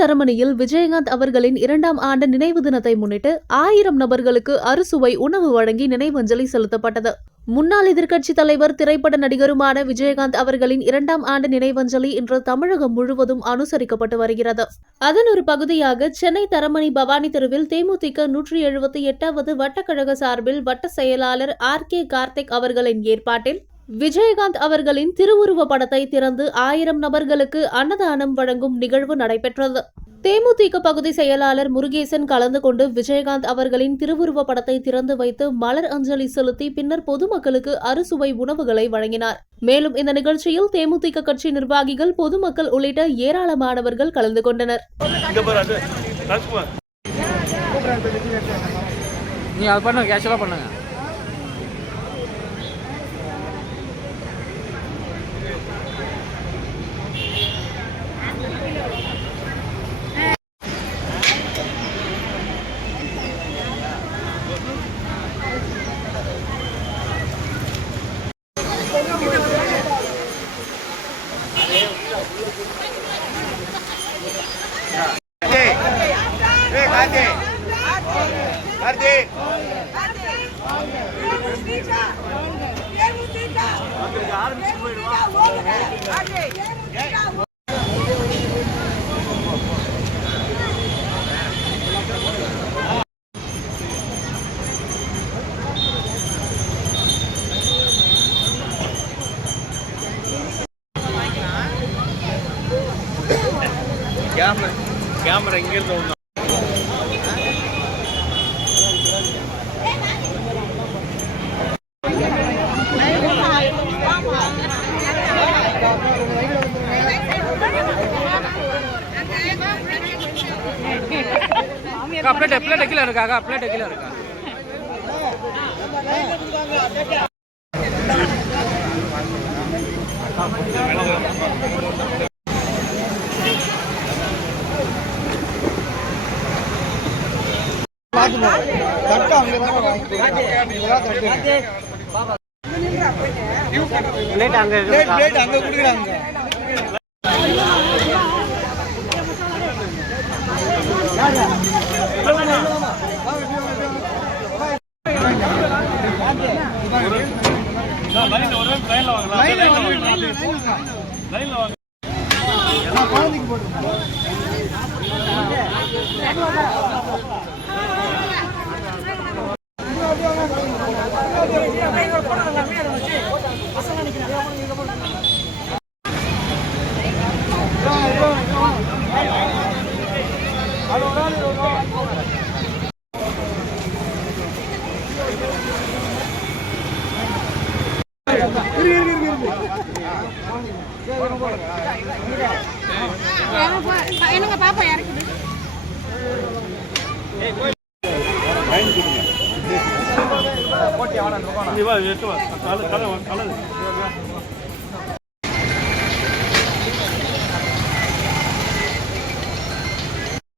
தரமணியில் விஜயகாந்த் அவர்களின் 2ஆம் ஆண்டு நினைவு தினத்தை முன்னிட்டு 1000 நபர்களுக்கு அறுசுவை உணவு வழங்கி நினைவஞ்சலி செலுத்தப்பட்டது. முன்னாள் எதிர்க்கட்சித் தலைவர், திரைப்பட நடிகருமான விஜயகாந்த் அவர்களின் 2ஆம் ஆண்டு நினைவஞ்சலி இன்று தமிழகம் முழுவதும் அனுசரிக்கப்பட்டு வருகிறது. அதன் ஒரு பகுதியாக சென்னை தரமணி பவானி தெருவில் தேமுதிக 178வது வட்டக்கழக சார்பில் வட்ட செயலாளர் RK கார்த்திக் அவர்களின் ஏற்பாட்டில் விஜயகாந்த் அவர்களின் திருவுருவ படத்தை திறந்து 1000 நபர்களுக்கு அன்னதானம் வழங்கும் நிகழ்வு நடைபெற்றது. தேமுதிக பகுதி செயலாளர் முருகேசன் கலந்து கொண்டு விஜயகாந்த் அவர்களின் திருவுருவ படத்தை திறந்து வைத்து மலர் அஞ்சலி செலுத்தி பின்னர் பொதுமக்களுக்கு அறுசுவை உணவுகளை வழங்கினார். மேலும் இந்த நிகழ்ச்சியில் தேமுதிக கட்சி நிர்வாகிகள், பொதுமக்கள் உள்ளிட்ட ஏராளமானவர்கள் கலந்து கொண்டனர். கேமரா எங்க இருந்து ஒண்ணு प्लेट किलो இருக்கா प्लेट किलो இருக்கா प्लेट அங்க குடுக்குறாங்க. என்னங்க பாப்பா இறக்குது. போட்டி ஆனா